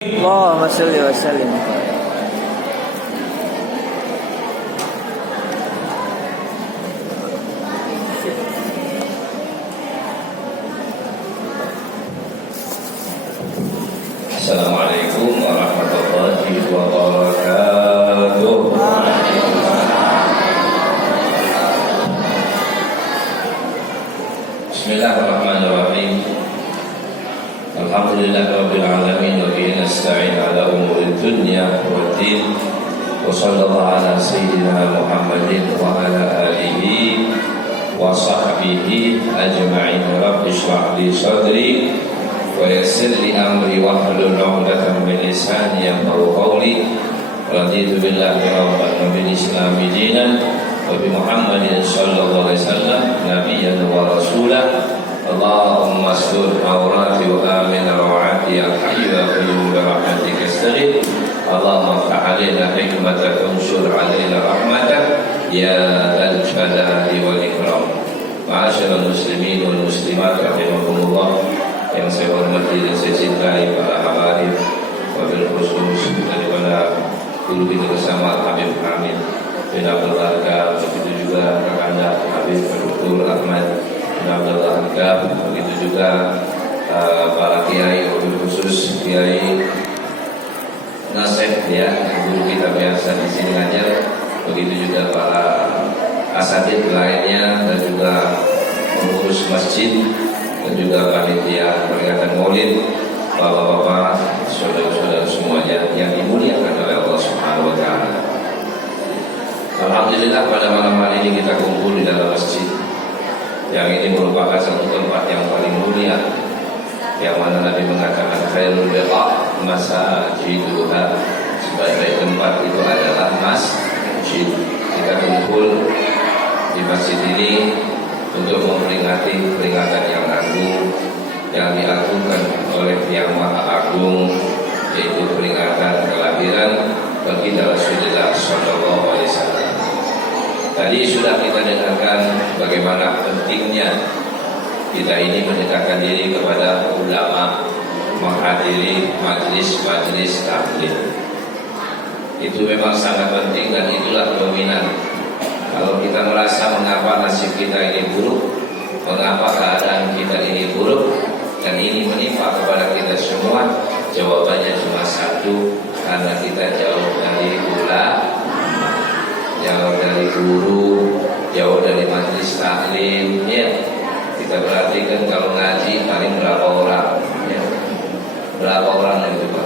اللهم صل وسلم. Assalamualaikum warahmatullahi wabarakatuh. Bismillahirrahmanirrahim. Alhamdulillahirabbil alamin wa bihi nasta'in ala umuri dunya waddin. Wa sallallahu ala sayyidina Muhammadin wa ala alihi wa sahbihi ajma'in. Rabbi shrah li sadri wa yassir li amri wahlul 'uqdatam min lisani yafqahu qawli. Raditu billahi rabban wa bil islami dinan wa bi Muhammadin sallallahu alaihi wasallam nabiyyan wa rasulah. Allahumma astur awrati wa amin rawati ya hayyu ya qayyum bi rahmatika astaghith. Allahumma ftah alaina hikmataka unsur alaina rahmatak ya dzal jalali wal ikram. Ma'asyiral muslimin wal muslimat rahimakumullah, yang saya hormati dan saya cintai para habaib, wabil khusus daripada guru kita bersama Habib Hamid bin Abdul Barka, begitu juga Kakanda Habib Dr. Ahmad bin Abdul Barka, begitu juga para kiai, wabil khusus Kiai Nasib ya, guru kita biasa di sini ngajar, begitu juga para asatidz lainnya dan juga pengurus masjid dan juga panitia peringatan Maulid, bapak-bapak, saudara-saudara semuanya yang dimuliakan oleh Allah Subhanahu wa taala. Alhamdulillah pada malam hari ini kita kumpul di dalam masjid yang ini merupakan satu tempat yang paling mulia, yang mana Nabi mengatakan khairul biqa' masajiduha, sebaik-baik tempat itu adalah masjid. Kita kumpul di masjid ini untuk memperingati peringatan yang agung yang diagungkan oleh Yang Maha Agung, yaitu peringatan kelahiran baginda Rasulullah Sallallahu Alaihi Wasallam. Tadi sudah kita dengarkan bagaimana pentingnya kita ini mendekatkan diri kepada ulama, menghadiri majlis-majlis taklim. Itu memang sangat penting dan itulah dominan. Kalau kita merasa mengapa nasib kita ini buruk, mengapa keadaan kita ini buruk, dan ini menimpa kepada kita semua, jawabannya cuma satu, karena kita jauh dari ulama, jauh dari guru, jauh dari majlis taklim. Ya, kita perhatikan kalau ngaji paling berapa orang? Ya, berapa orang yang coba?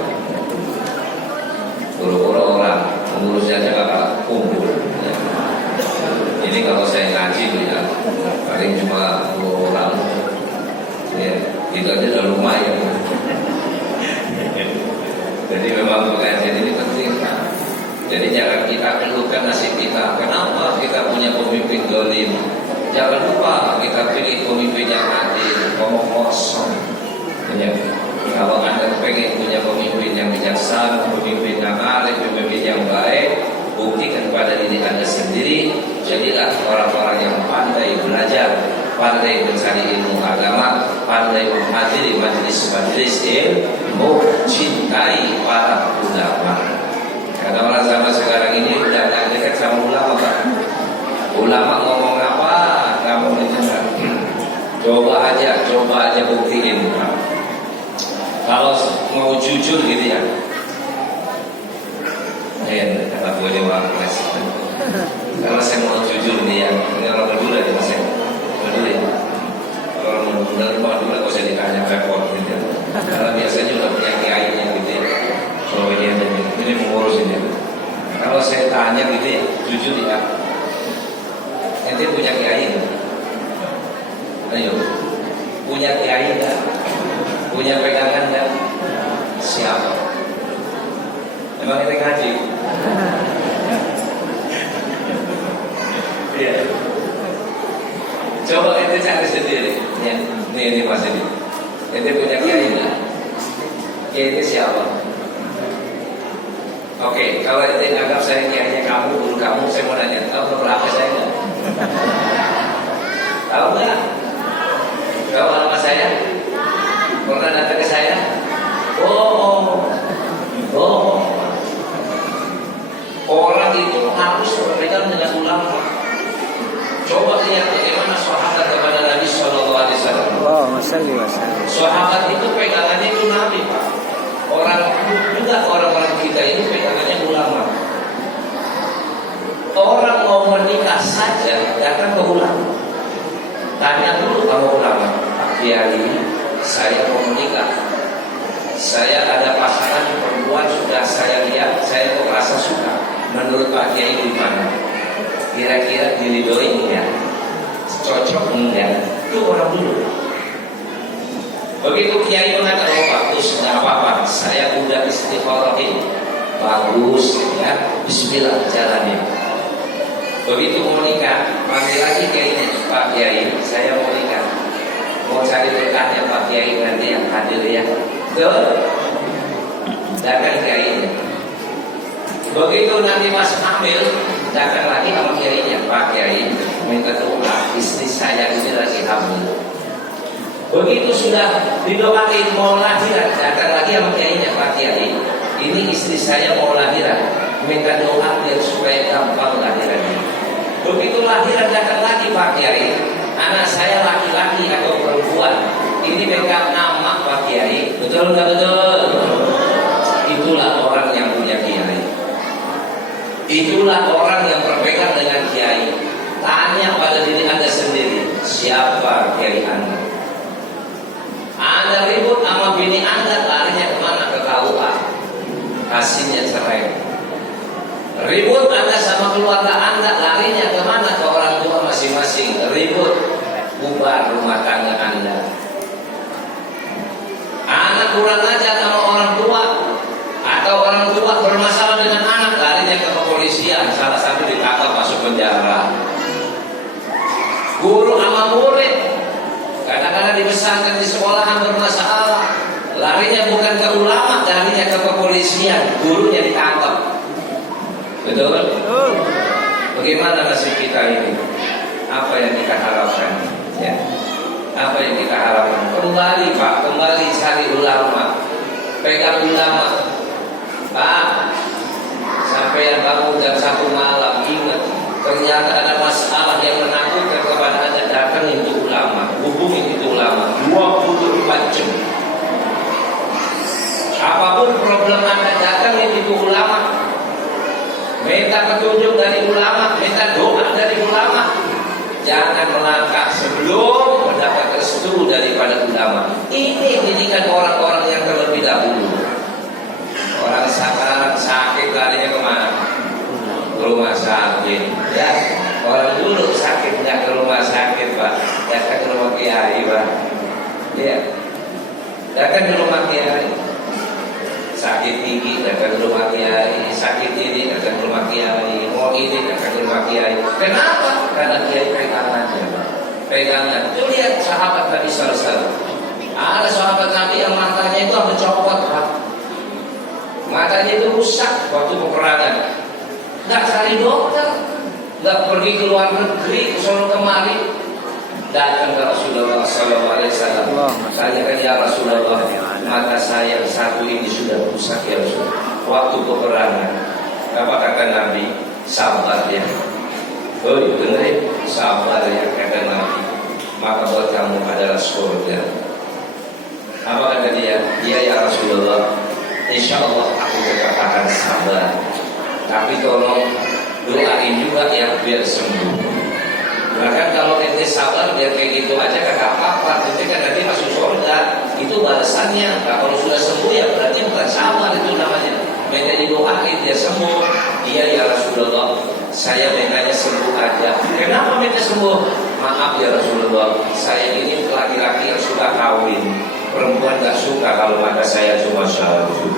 Puluh orang, pengurusnya aja bakal kumpul. Ya. Ini kalau saya ngaji ya, paling cuma 2 orang. Ya, itu aja udah lumayan. Jadi memang pengajian ini penting. Jadi jangan kita keluhkan nasib kita. Kenapa kita punya pemimpin zalim? Jangan lupa kita pilih pemimpin yang adil, ngomong kosong. Ya. Kalau Anda pengen punya pemimpin yang bijaksana, pemimpin yang alim, pemimpin yang baik, buktikan pada diri Anda sendiri. Jadilah orang-orang yang pandai belajar, pandai mencari ilmu agama, pandai menghadiri majlis-majlis ilmu, cintai para ulama. Karena orang zaman sekarang ini udah gak dekat sama ulama, Pak. Ulama ngomong apa, kamu dengar. Coba aja buktiin, Pak. Kalau mau jujur gitu ya, kata gue ini orang kelas. Kalau saya mau jujur nih ya, ini orang berdua ya mas ya, berdua ya. Kalau mau berdua, gak usah ditanya repot gitu ya. Karena biasanya udah punya kiainya gitu ya. Kalau ini mengurus ini. Kalau saya tanya gitu ya, jujur ya, ente punya kiai nggak? Ayo, punya kiai nggak? Punya pegangan nggak? Siapa? Emang ente ngaji? Iya. Coba ente cari sendiri. Ya, ini mas ini. Ente punya kiai nggak? Kiai itu siapa? Oke, kalau ente nganggap saya kiainya kamu, guru kamu, saya mau nanya, tahu berapa saya nggak? Tahu nggak? Tahu nama saya? Pernah datang ke saya? Oh, kamu ulama, Pak Kiai, saya mau menikah. Saya ada pasangan perempuan sudah saya lihat, saya kok rasa suka. Menurut Pak Kiai gimana? Kira-kira diridoi ya? Cocok enggak? Itu orang dulu. Begitu Kiai mengatakan, oh bagus, nggak apa-apa, saya udah istiqorohin, bagus, ya, Bismillah jalannya. Begitu mau nikah, panggil lagi Kiainya, Pak Kiai, saya mau nikah, mau cari berkahnya Pak Kiai nanti yang hadir ya. Datang Kiainya. Begitu nanti Mas ambil, datang lagi sama Kiainya, Pak Kiai, minta doa, istri saya ini lagi hamil. Begitu sudah didoain mau lahiran, datang lagi sama Kiainya, Pak Kiai, ini istri saya mau lahiran, minta doa biar supaya gampang lahirannya. Begitu lahiran datang lagi Pak Kiai, anak saya laki-laki atau perempuan, ini pegang nama Pak Kiai, betul nggak betul? Itulah orang yang punya Kiai. Itulah orang yang berpegang dengan Kiai. Tanya pada diri Anda sendiri, siapa Kiai Anda? Anda ribut sama bini Anda, larinya kemana? Ke KUA, hasilnya cerai. Ribut Anda sama keluarga Anda, larinya kemana? Ke orang tua masing-masing. Ribut, bubar rumah tangga Anda. Anak kurang ajar sama orang tua, atau orang tua bermasalah dengan anak, larinya ke kepolisian, salah satu ditangkap masuk penjara. Guru sama murid, kadang-kadang dibesarkan di sekolahan bermasalah, larinya bukan ke ulama, larinya ke kepolisian, gurunya ditangkap. Betul? Bagaimana nasib kita ini? Apa yang kita harapkan? Ya. Apa yang kita harapkan? Kembali Pak, kembali cari ulama, pegang ulama. Pak, sampai yang bangun jam 1 malam, ingat, ternyata ada masalah yang menakutkan kepada Anda, datang itu ulama, hubungi itu ulama 24 jam. Apapun problem Anda, datang itu ulama, minta petunjuk dari ulama, minta doa dari ulama. Jangan melangkah sebelum mendapat restu daripada ulama. Ini didikan orang-orang yang terlebih dahulu. Orang sekarang sakit larinya kemana? Ke rumah sakit. Ya, orang dulu sakit nggak ke rumah sakit Pak, datang ke rumah Kiai Pak. Ya, datang ke rumah Kiai. Sakit gigi datang ke rumah Kiai, sakit ini datang ke rumah Kiai, mau ini datang ke rumah Kiai. Kenapa? Karena Kiai pegangannya, pegangan. Itu lihat sahabat Nabi SAW. Ada sahabat Nabi yang matanya itu hampir copot Pak. Matanya itu rusak waktu peperangan. Nggak cari dokter, nggak pergi ke luar negeri, ke sono kemari, datang ke Rasulullah SAW. Tanyakan, ya Rasulullah, mata saya yang satu ini sudah rusak ya Rasulullah. Waktu peperangan, apa kata Nabi? Sabar ya. Oh, dengerin, sabar ya kata Nabi. Maka buat kamu adalah surga. Apa kata dia? Iya ya Rasulullah, insya Allah aku tetap akan sabar. Tapi tolong doain juga ya biar sembuh. Bahkan kalau ente sabar biar kayak gitu aja kagak apa-apa, ente kan nanti masuk surga, itu balasannya. Nah, kalau sudah sembuh ya berarti bukan sabar, itu namanya. Minta didoain dia sembuh. Iya ya Rasulullah, saya mintanya sembuh aja. Kenapa minta sembuh? Maaf ya Rasulullah, saya ini laki-laki yang suka kawin, perempuan gak suka kalau mata saya cuma satu.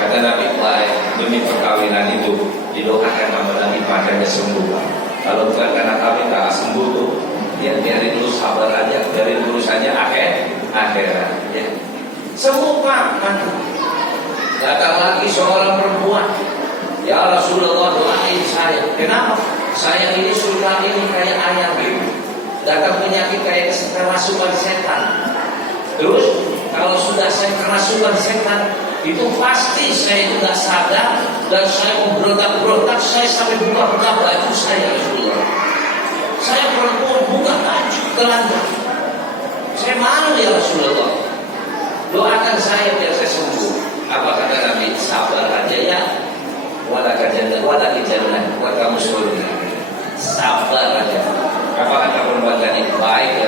Kata Nabi, baik, demi perkawinan itu didoakan sama Nabi matanya sembuh. Kalau bukan karena kami tak sembuh tuh, ya biarin dulu, sabar aja, biarin urusannya akhirat. Ya. Sembuh Pak. Datang lagi seorang perempuan, ya Rasulullah doain saya. Kenapa? Saya ini sudah ini kayak ayam gitu. Datang penyakit kayak kerasukan setan. Terus kalau sudah saya kerasukan setan, itu pasti saya tidak sadar dan saya memberontak-berontak, saya sampai buka-buka baju saya Rasulullah. Saya perempuan buka baju telanjang. Saya malu ya Rasulullah. Doakan saya biar saya sembuh. Apa kata Nabi? Sabar aja ya. Wala kajanda, wala kijana, buat kamu surga. Sabar aja. Apa kata perempuan tadi? Baik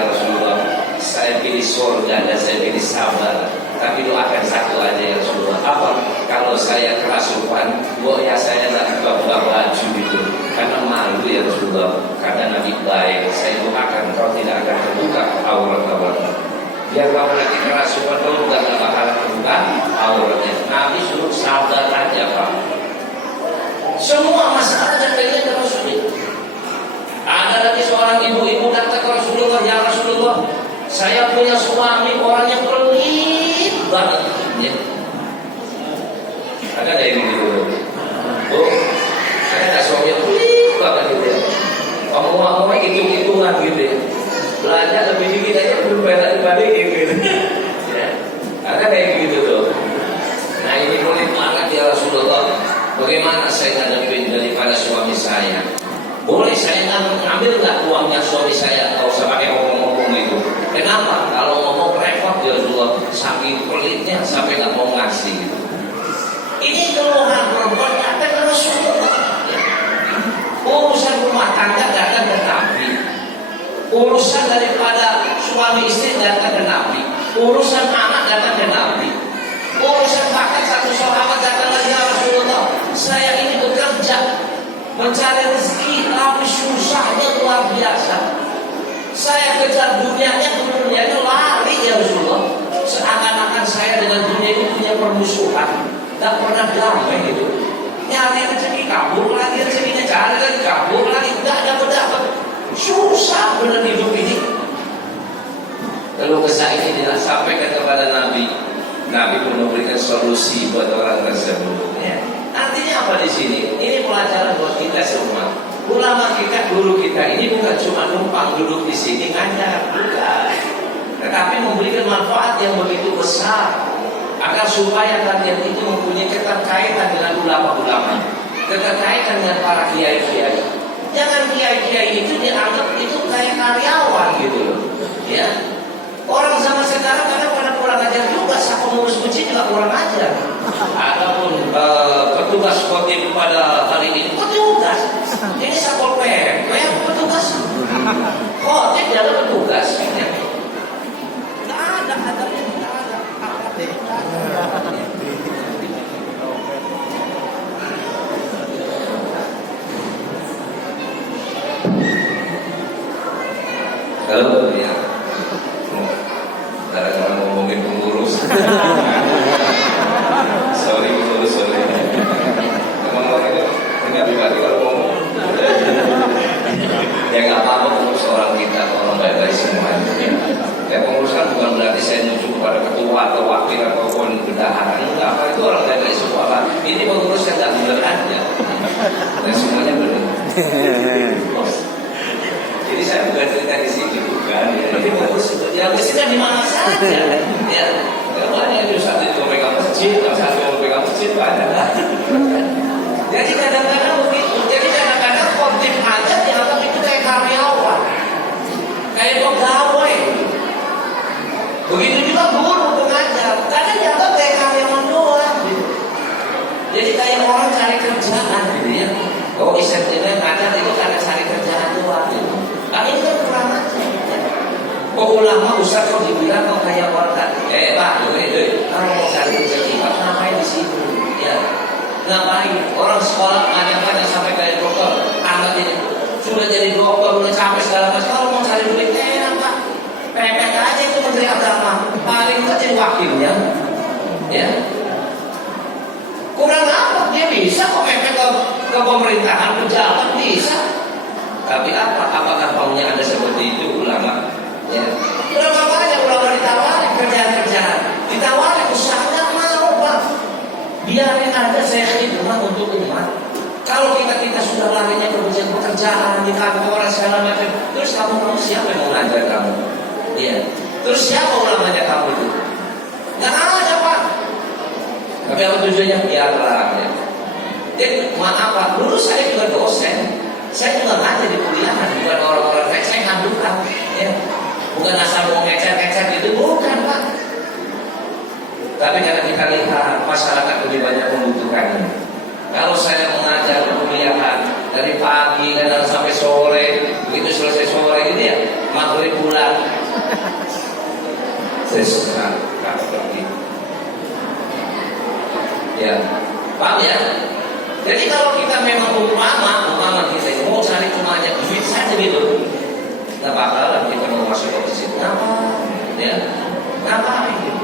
Rasulullah, karena Nabi baik, saya doakan kau tidak akan terbuka aurat-auratnya. Biar kamu nanti kerasukan kamu gak bakal terbuka auratnya. Nabi suruh sabar aja Pak. Semua masalah yang kayaknya terus sulit. Ada lagi seorang ibu-ibu datang ke Rasulullah, ya Rasulullah, saya punya suami orang yang pelit banget. Ya. Ada yang gitu. Oh, saya ada suami yang pelit banget gitu ya. Ngomong-ngomongnya hitung-hitungan gitu ya. Belanja lebih dikit aja belum banyak dibandingin gitu. Ya. Ada kayak gitu tuh. Nah ini pelit banget ya Rasulullah. Bagaimana saya ngadepin daripada suami saya? Boleh saya ngambil nggak uangnya suami saya? Kalau usah pakai ngomong-ngomong itu. Kenapa? Kalau ngomong repot ya Rasulullah. Saking pelitnya sampai nggak mau ngasih gitu. Ini keluhan perempuan datang ke Rasulullah. Urusan rumah tangga datang ke Nabi. Urusan daripada suami istri datang ke Nabi. Urusan anak datang ke Nabi. Urusan bahkan satu sahabat datang lagi ya Rasulullah. Saya ini bekerja mencari rezeki, tapi susahnya luar biasa. Saya kejar dunianya, dunianya lari ya Rasulullah. Seakan-akan saya dengan dunia ini punya permusuhan, tak pernah damai gitu. Nyari rezeki kabur lagi, rezekinya cari lagi kabur lagi, nggak dapat. Susah benar hidup ini. Lalu kisah ini tidak sampaikan kepada Nabi. Nabi pun memberikan solusi buat orang tersebut. Ya. Artinya apa di sini? Ini pelajaran buat kita semua. Ulama kita, guru kita ini bukan cuma numpang duduk di sini ngajar, bukan. Tetapi memberikan manfaat yang begitu besar agar supaya kalian itu mempunyai keterkaitan dengan ulama-ulama, keterkaitan dengan para kiai-kiai. Jangan kiai-kiai itu dianggap itu kayak karyawan gitu loh. Ya. Orang zaman sekarang kadang pada kurang ajar juga, pengurus masjid juga kurang ajar. Adapun petugas khotib pada hari ini petugas. Ini sapol PP, petugas. Khotib adalah petugas. Nggak ada. Halo ya. Gara-gara ngomongin pengurus. Sorry. Emang orang itu enggak pribadi kalau ngomong. Ya nggak apa-apa pengurus orang kita, orang baik-baik semuanya. Ya pengurus kan bukan berarti saya nuju kepada ketua atau wakil ataupun bendahara. Enggak, apa itu orang baik-baik semua. Ini pengurus yang nggak benar aja. Dan semuanya benar. Jadi saya bukan cerita di sini, bukan. Tapi pengurus ya mestinya di mana saja. Ya, banyak yang satu itu pegang masjid, satu yang pegang masjid banyak. Jadi kadang-kadang begitu. Jadi kadang-kadang khotib aja dianggap itu kayak karyawan, kayak pegawai. Begitu juga guru pengajar, kadang dianggap kayak karyawan doang. Jadi kayak orang cari kerjaan gitu ya. Oh istilahnya ngajar itu karena cari kerjaan doang. Gitu. Tapi itu kan kurang aja. Oh ulama ustaz kok dibilang kok kayak orang Pak, kalau mau cari rezeki ngapain di sini? Ya, ngapain? Orang sekolah banyak sampai kayak dokter, anak jadi sudah jadi dokter, udah capek segala macam. Kalau mau cari duit enak Pak, pepet aja itu menteri agama, paling nggak jadi wakilnya, ya. Kurang apa? Dia bisa kok pepet ke pemerintahan, pejabat bisa. Tapi apakah maunya Anda seperti itu ulama? Ya. Berapa banyak ulama ditawarin kerjaan-kerjaan, ditawarin usahanya mau Pak. Biarin aja saya khidmat untuk umat. Kalau kita sudah larinya ke pekerjaan di kantor segala macam, terus kamu siapa yang mau ngajar kamu? Ya. Terus siapa ulamanya kamu itu? Nggak ada Pak. Tapi apa tujuannya? Biarlah. Ya. Jadi maaf Pak, dulu saya juga dosen. Saya juga ngajar di kuliahan, bukan orang-orang kayak saya ngandukan, ya. Bukan asal mau ngecer-ngecer gitu, bukan Pak. Tapi karena kita lihat masyarakat lebih banyak membutuhkannya. Kalau saya mengajar kuliahan dari pagi dan sampai sore, begitu selesai sore gitu ya, maghrib pulang. Saya suka pergi. Ya, paham ya? Jadi kalau kita memang umpama kita mau cari cuma hanya duit saja gitu, nggak bakalan kita mau masuk ke situ. Ya, ngapain?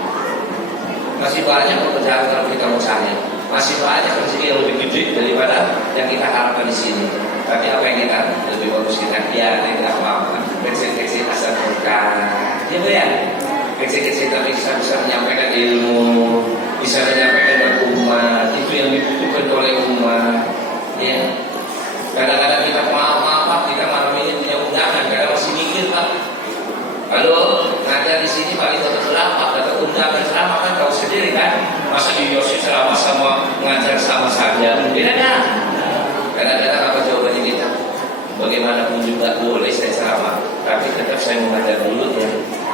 Masih banyak pekerjaan kalau kita mau cari, masih banyak rezeki yang lebih gede daripada yang kita harapkan di sini. Tapi apa yang kita lebih bagus kita kita apa? Kecil-kecil asal berkah, ya. Kecil-kecil tapi bisa menyampaikan ilmu, bisa menyampaikan umat, itu yang dibutuhkan oleh umat. Ya. Kadang-kadang kita maaf, kita malam ini punya undangan, kadang masih mikir Pak. Halo, ngajar di sini paling dapat berapa? Dapat undangan ceramah kan tahu sendiri kan? Masa di Yosi ceramah sama ngajar sama saja? Beda kan? Kadang-kadang apa jawabannya kita? Bagaimanapun juga boleh saya ceramah, tapi tetap saya mengajar dulu ya.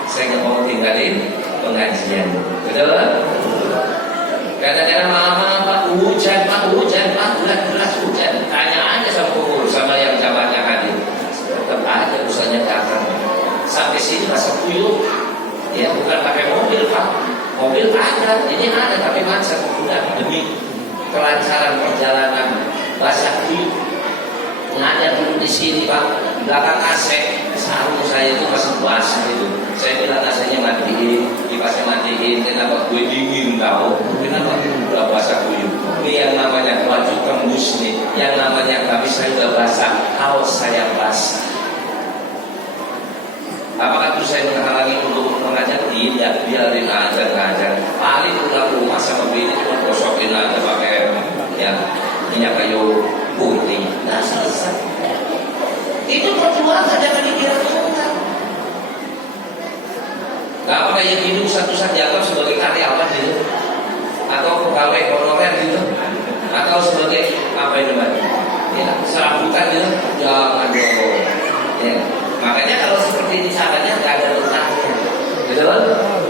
Saya nggak mau tinggalin pengajian. Betul? Kadang-kadang malam Pak hujan, belas hujan. Tanya aja sama pengurus, sama yang jabatnya hadir. Tetap aja usahanya datang. Sampai sini masa kuyup. Ya bukan pakai mobil Pak. Mobil ada, ini ada tapi macet. Udah demi kelancaran perjalanan basah kuyup. Ngajar dulu di sini Pak. Belakang AC, sarung saya itu masih basah itu. Saya bilang AC-nya matiin, kipasnya matiin. Kenapa gue dingin tahu? Kenapa udah basah kuyup? Ini yang namanya baju tembus nih. Yang namanya habis saya udah basah, haus saya basah. Apakah itu saya menghalangi untuk mengajar? Tidak, biarin aja ngajar. Paling pulang rumah sama bini cuma gosokin aja pakai ya minyak kayu putih. Nah selesai. Itu perjuangan, jangan dikira tunggal. Gak apa kayak hidup satu-satu dianggap sebagai karyawan gitu, atau pegawai honorer gitu, atau sebagai apa itu Mbak? Ya, serabutan gitu, jangan dong. Ya. Makanya kalau seperti ini caranya nggak ada berkahnya, betul?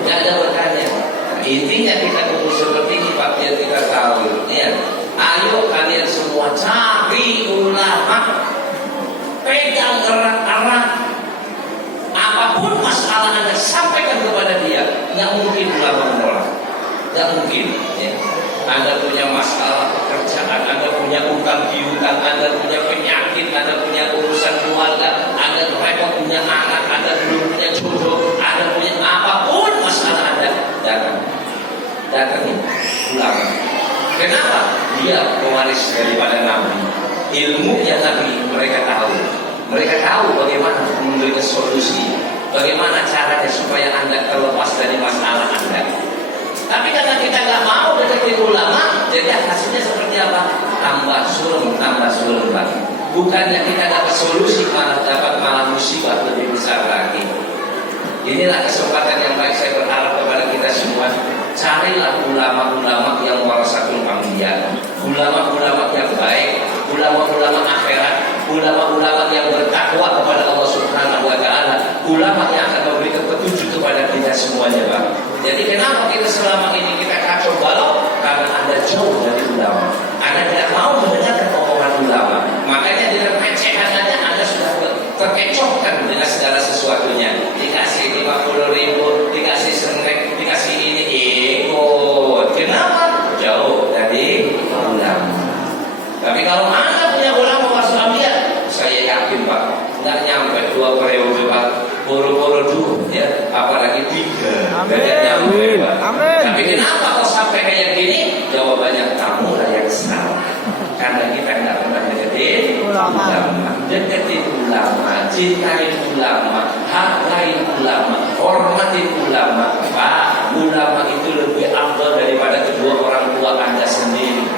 Nggak ada berkahnya. Nah, intinya kita kumpul seperti ini Pak, biar kita tahu. Ya, ayo kalian semua cari ulama. Pegang erat-erat, apapun masalah Anda sampaikan kepada dia. Nggak mungkin ulama menolak, nggak mungkin. Ya. Anda punya masalah pekerjaan, Anda punya utang piutang, Anda punya penyakit, Anda punya urusan keluarga, Anda repot punya anak, Anda belum punya jodoh, Anda punya apapun masalah Anda, datangin ulama. Kenapa? Dia pewaris daripada Nabi. Ilmu yang Nabi mereka tahu bagaimana memberikan solusi, bagaimana caranya supaya Anda terlepas dari masalah Anda. Tapi karena kita nggak mau deketin ulama, jadi hasilnya seperti apa? Tambah suram Pak. Bukannya kita dapat solusi, malah musibah lebih besar lagi. Inilah kesempatan yang baik, saya berharap kepada kita semua. Carilah ulama-ulama yang warasatul anbiya, ulama-ulama yang baik, ulama-ulama akhirat, ulama-ulama yang bertakwa kepada Allah Subhanahu wa taala, ulama yang akan memberikan petunjuk kepada kita semuanya, Pak. Jadi kenapa kita selama ini kita kacau balau? Karena Anda jauh dari ulama. Anda tidak mau mendengarkan omongan ulama. Makanya dengan recehan Anda sudah terkecohkan dengan segala sesuatunya. Dikasih 50.000, dikasih snack, dikasih ini, ikut. Kenapa? Jauh dari ulama. Tapi kalau Anda punya ulama wasallamiyah, saya yakin Pak, nggak nyampe 2 periode Pak, boro-boro 2 ya, apalagi 3. Nggak nyampe Pak. Tapi kenapa kok sampai kayak gini? Jawabannya kamu lah yang salah. Karena kita nggak pernah deketin ulama, deketin ulama, cintai ulama, hargai ulama, hormati ulama. Pak, ulama itu lebih afdal daripada kedua orang tua Anda sendiri.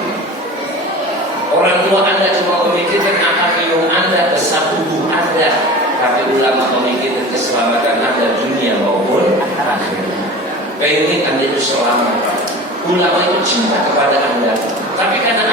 Orang tua Anda cuma memikirkan akan minum Anda, besar tubuh Anda, tapi ulama memikirkan keselamatan Anda dunia maupun akhirat. Pengen Anda itu selamat. Ulama itu cinta kepada